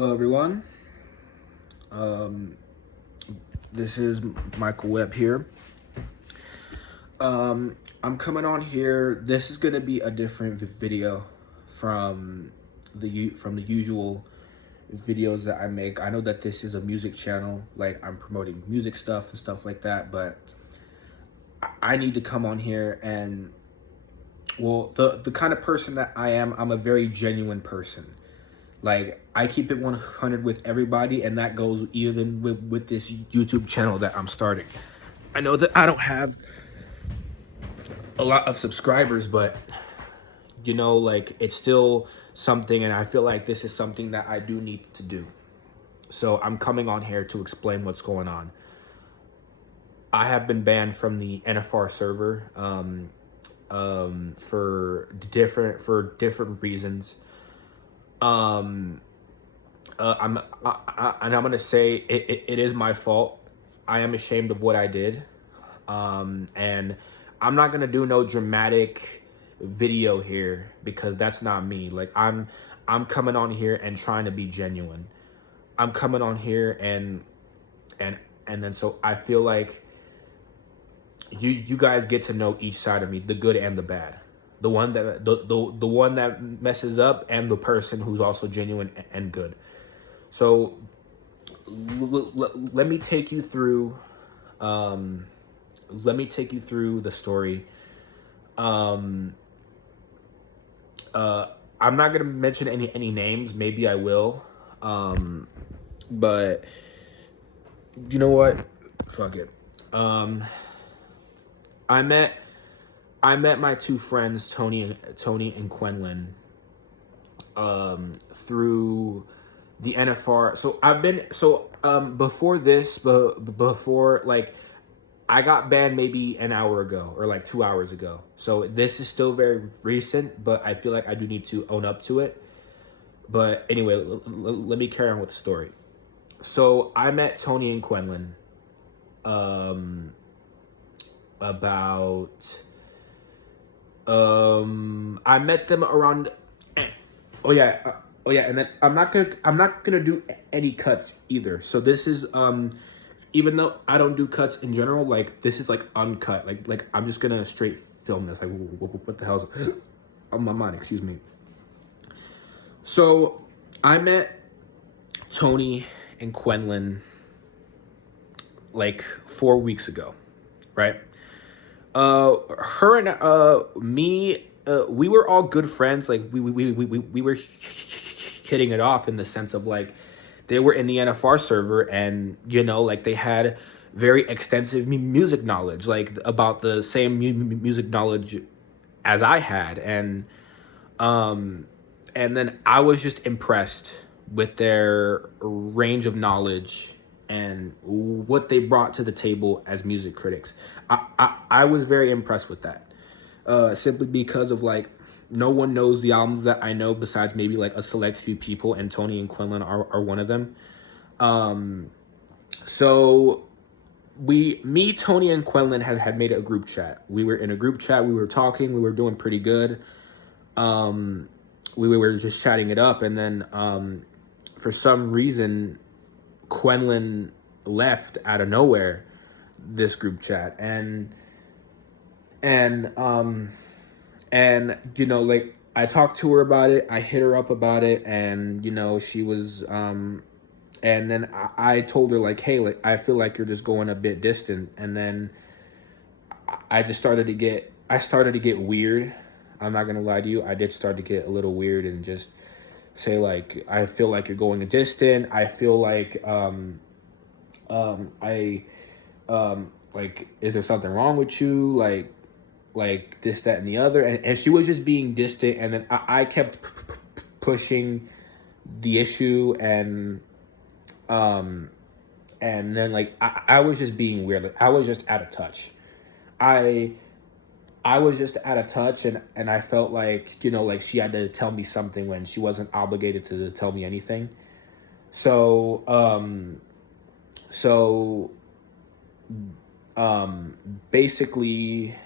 Hello, everyone. Um, this is Michael Webb here. I'm coming on here. This is gonna be a different video from the usual videos that I make. I know that this is a music channel, like I'm promoting music stuff and stuff like that, but I need to come on here and, well, the kind of person that I am, I'm a very genuine person. Like, I keep it 100 with everybody, and that goes even with this YouTube channel that I'm starting. I know that I don't have a lot of subscribers, but like, it's still something, and I feel like this is something that I do need to do. So I'm coming on here to explain what's going on. I have been banned from the NFR server for different reasons. And I'm gonna say it is my fault. I am ashamed of what I did, and I'm not gonna do no dramatic video here because that's not me. Like, I'm coming on here and trying to be genuine. I'm coming on here and then so I feel like you guys get to know each side of me, the good and the bad. The one that messes up, and the person who's also genuine and good. So let me take you through the story. I'm not gonna mention any names. Maybe I will, but you know what? Fuck it. I met my two friends, Tony and Quenlin, through the NFR. Before this, before, like, I got banned maybe an hour ago or like 2 hours ago. So this is still very recent, but I feel like I do need to own up to it. But anyway, let me carry on with the story. So I met Tony and Quenlin about I met them around oh yeah, and then I'm not gonna do any cuts either. So this is even though I don't do cuts in general, like, this is like uncut. Like I'm just gonna straight film this. Like, what the hell's on my mind? Excuse me. So I met Tony and Quenlin like 4 weeks ago, right? Her and me, we were all good friends. Like, we were hitting it off in the sense of, like, they were in the NFR server, and like, they had very extensive music knowledge, like about the same music knowledge as I had, and then I was just impressed with their range of knowledge and what they brought to the table as music critics. I was very impressed with that, simply because of, like, no one knows the albums that I know besides maybe like a select few people, and Tony and Quenlin are one of them. So Tony and Quenlin had made a group chat. We were in a group chat. We were talking. We were doing pretty good. We were just chatting it up, and then for some reason, Quenlin left out of nowhere this group chat, and like, I talked to her about it. I hit her up about it, and she was and then I told her, like, hey, like, I feel like you're just going a bit distant. And then I started to get weird. I'm not gonna lie to you. I did start to get a little weird and just say, like, I feel like you're going a distant. I feel like like, is there something wrong with you? Like this, that, and the other. And she was just being distant. And then I kept pushing the issue, and then, like, I was just being weird. Like, I was just out of touch. I was just out of touch, and I felt like, like, she had to tell me something when she wasn't obligated to tell me anything. So, basically,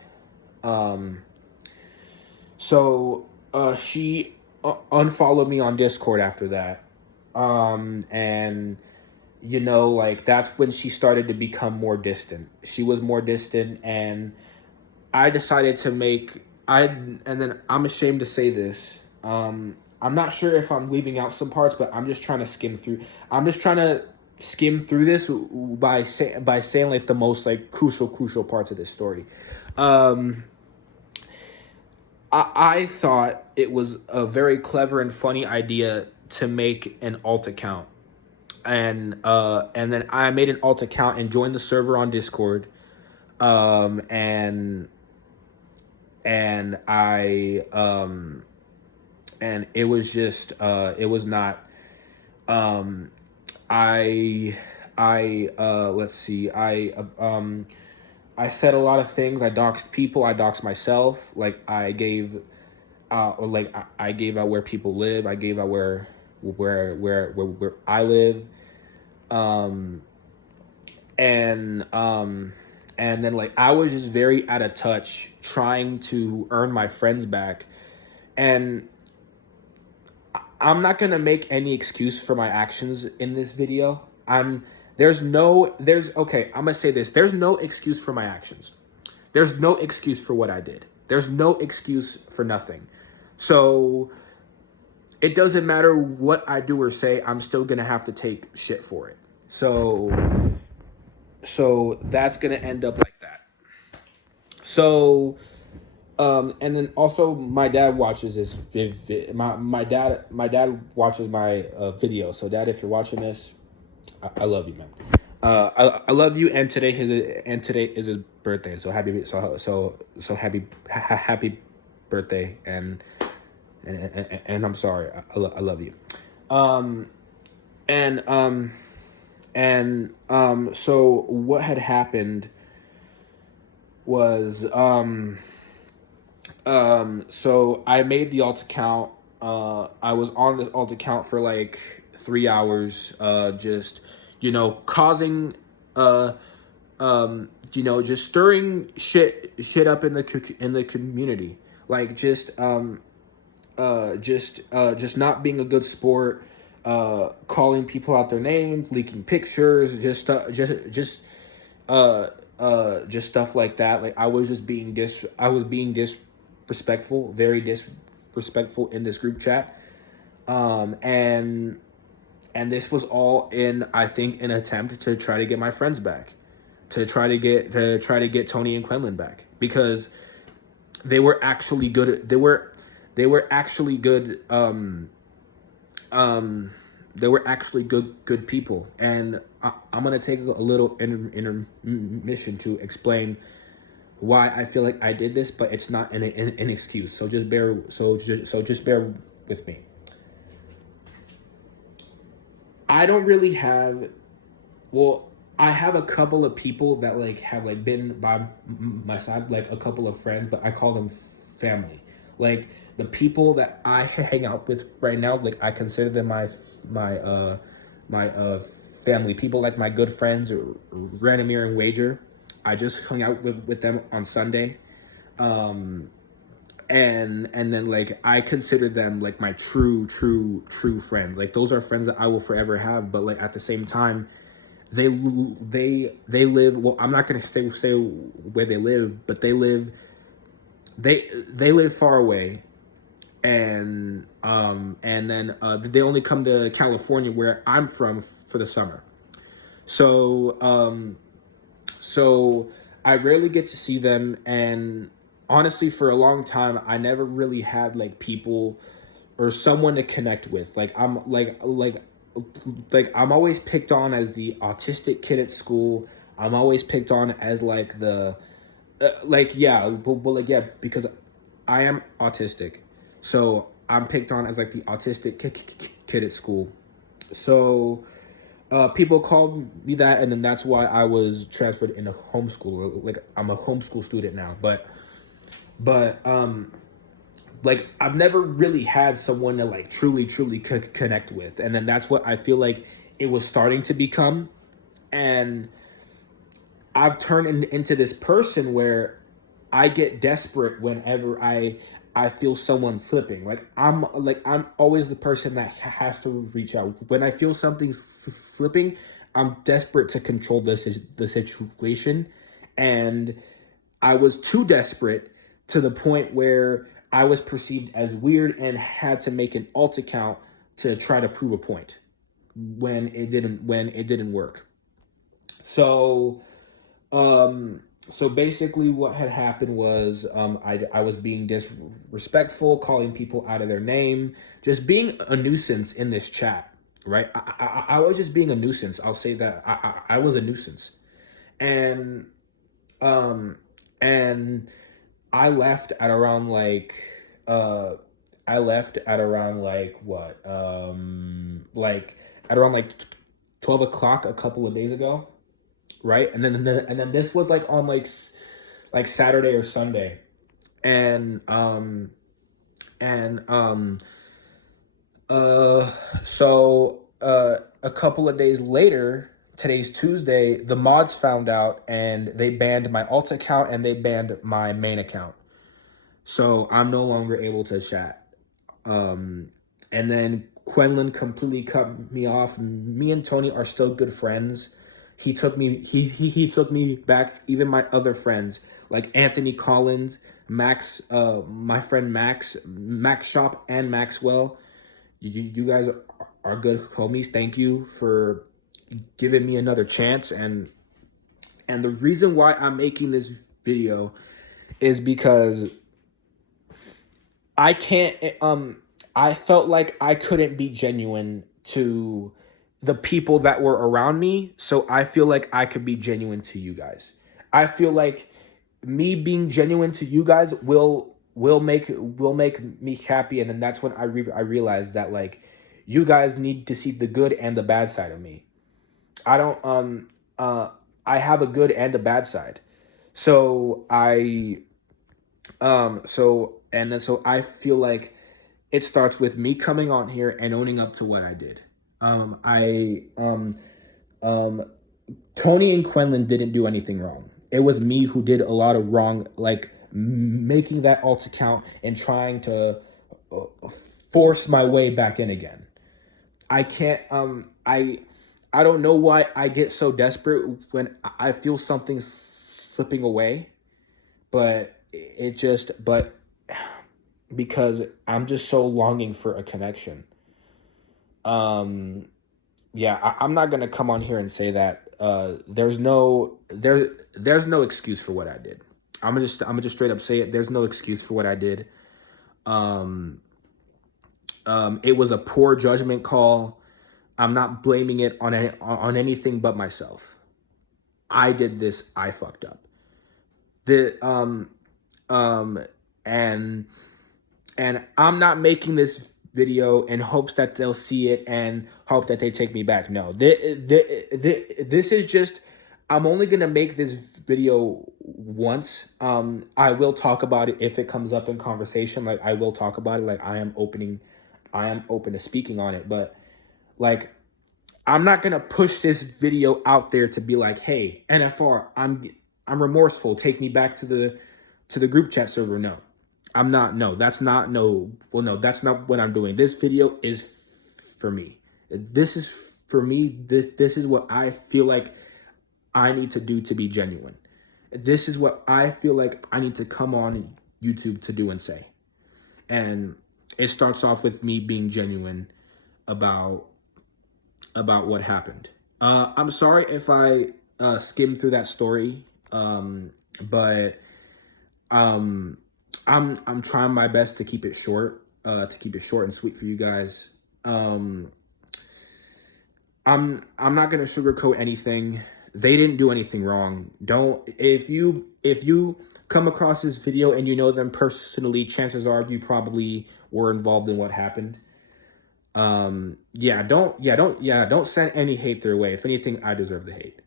she unfollowed me on Discord after that. And you know, like that's when she started to become more distant. She was more distant, and I decided to make and then I'm ashamed to say this. I'm not sure if I'm leaving out some parts, but I'm just trying to skim through. I'm just trying to skim through this by saying like the most like crucial parts of this story. Um, I thought it was a very clever and funny idea to make an alt account, and then I made an alt account and joined the server on Discord. Um, and and I and it was just it was not um I let's see, I said a lot of things. I doxed people, I doxed myself. Like I gave or like I gave out where people live, I gave out where I live. um and and then like I was just very out of touch trying to earn my friends back. And I'm not gonna make any excuse for my actions in this video. There's okay, I'm gonna say this. There's no excuse for my actions. There's no excuse for what I did. There's no excuse for nothing. So it doesn't matter what I do or say, I'm still gonna have to take shit for it. So that's gonna end up like that. So and then also my dad watches this. My dad watches my video. So dad, if you're watching this, I love you, man. I love you. And today is his birthday. So happy birthday. And I'm sorry. I love you. Um and so what had happened was so I made the alt account. I was on the alt account for like 3 hours, just, causing, just stirring shit up in the community. Like just not being a good sport, calling people out their names, leaking pictures, just stuff like that. Like I was just being disrespectful, very disrespectful in this group chat. And this was all in, I think, an attempt to try to get my friends back, to try to get Tony and Quenlin back, because they were actually good. They were actually good. They were actually good people. And I'm gonna take a little intermission to explain why I feel like I did this, but it's not an excuse. So just bear with me. I don't really have, well, I have a couple of people that like have like been by my side, like a couple of friends, but I call them family. Like the people that I hang out with right now, like I consider them my family. People like my good friends, Ranamir and Wager. I just hung out with them on Sunday. And then like I consider them like my true friends. Like those are friends that I will forever have. But like at the same time, they live, well, I'm not gonna say where they live, but they live far away. And then they only come to California, where I'm from, for the summer. So I rarely get to see them. And honestly, for a long time, I never really had like people or someone to connect with. Like I'm always picked on as the autistic kid at school. I'm always picked on as like the because I am autistic. So I'm picked on as like the autistic kid at school. So people called me that, and then that's why I was transferred into homeschool. Like I'm a homeschool student now, but like I've never really had someone to like truly connect with. And then that's what I feel like it was starting to become. And I've turned into this person where I get desperate whenever I feel someone slipping. I'm always the person that has to reach out. When I feel something slipping, I'm desperate to control the situation, and I was too desperate to the point where I was perceived as weird and had to make an alt account to try to prove a point when it didn't work. So so basically what had happened was I was being disrespectful, calling people out of their name, just being a nuisance in this chat, right? I was just being a nuisance. I'll say that I was a nuisance. And um and I left at around uh I left at around like at around 12 o'clock a couple of days ago, right? And then this was like on like Saturday or Sunday, and and uh a couple of days later, today's Tuesday, the mods found out and they banned my alt account and they banned my main account. So I'm no longer able to chat. And then Quenlin completely cut me off. Me and Tony are still good friends. He took me back, even my other friends like Anthony Collins, Max, my friend Max Shop, and Maxwell. You guys are good homies. Thank you for giving me another chance. And the reason why I'm making this video is because I can't I felt like I couldn't be genuine to the people that were around me, so I feel like I could be genuine to you guys. I feel like me being genuine to you guys will make me happy, and then that's when I realized that like you guys need to see the good and the bad side of me. I don't I have a good and a bad side. So I feel like it starts with me coming on here and owning up to what I did. I Tony and Quenlin didn't do anything wrong. It was me who did a lot of wrong, like making that alt account and trying to force my way back in again. I can't I don't know why I get so desperate when I feel something slipping away, but but because I'm just so longing for a connection. Yeah, I'm not gonna come on here and say that there's no excuse for what I did. I'm gonna just straight up say it. There's no excuse for what I did. Um, it was a poor judgment call. I'm not blaming it on anything but myself. I did this. I fucked up. The um and I'm not making this video in hopes that they'll see it and hope that they take me back. No, this is just, I'm only gonna make this video once. I will talk about it if it comes up in conversation. Like I will talk about it. Like I am open to speaking on it. But like I'm not gonna push this video out there to be like, hey, NFR, I'm remorseful. Take me back to the group chat server. No. I'm not, no, that's not, no, well, no, that's not what I'm doing. This video is for me. This is for me. This is what I feel like I need to do to be genuine. This is what I feel like I need to come on YouTube to do and say. And it starts off with me being genuine about what happened. I'm sorry if I skimmed through that story, but I'm trying my best to keep it short, and sweet for you guys. I'm not gonna sugarcoat anything. They didn't do anything wrong. Don't if you come across this video and you know them personally, chances are you probably were involved in what happened. Don't send any hate their way. If anything, I deserve the hate.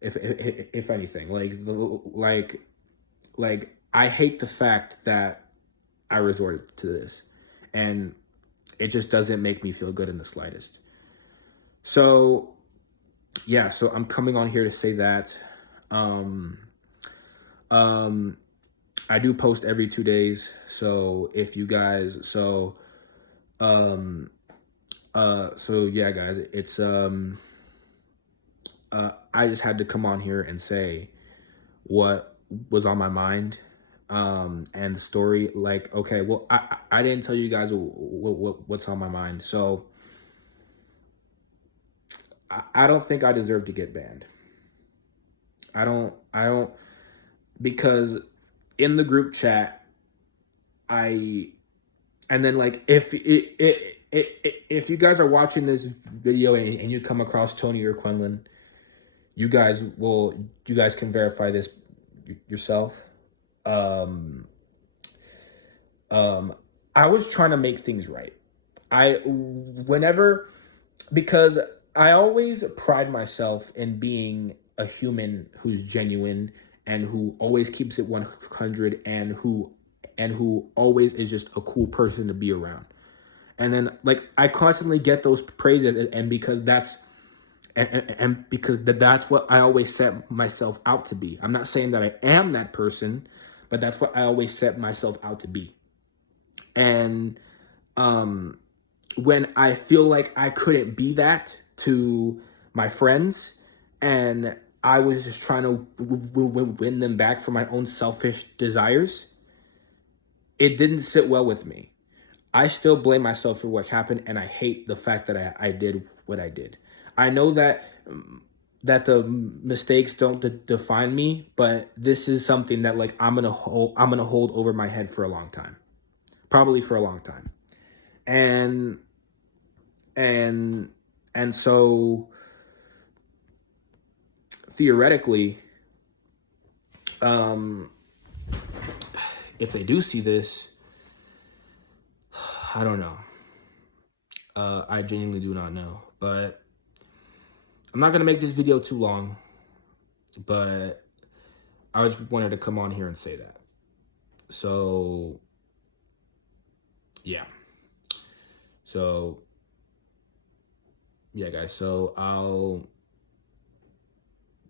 If anything, like I hate the fact that I resorted to this, and it just doesn't make me feel good in the slightest. So yeah, so I'm coming on here to say that. I I do post every 2 days. So if you guys, um, so yeah, guys, it's, I just had to come on here and say what was on my mind. And the story, like, okay, well, I didn't tell you guys what's on my mind. So I don't think I deserve to get banned. I don't, because in the group chat, I, and then like, if you guys are watching this video and you come across Tony or Quinlan, you guys can verify this yourself. Um, I was trying to make things right. Because I always pride myself in being a human who's genuine and who always keeps it 100 and who always is just a cool person to be around. And then like I constantly get those praises, and because that's what I always set myself out to be. I'm not saying that I am that person, but that's what I always set myself out to be. And when I feel like I couldn't be that to my friends, and I was just trying to win them back for my own selfish desires, it didn't sit well with me. I still blame myself for what happened, and I hate the fact that I did what I did. I know that the mistakes don't define me, but this is something that like I'm gonna hold over my head for a long time, probably for a long time, and so theoretically, if they do see this, I don't know. I genuinely do not know, but I'm not gonna make this video too long, but I just wanted to come on here and say that. So yeah. So yeah, guys. So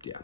yeah.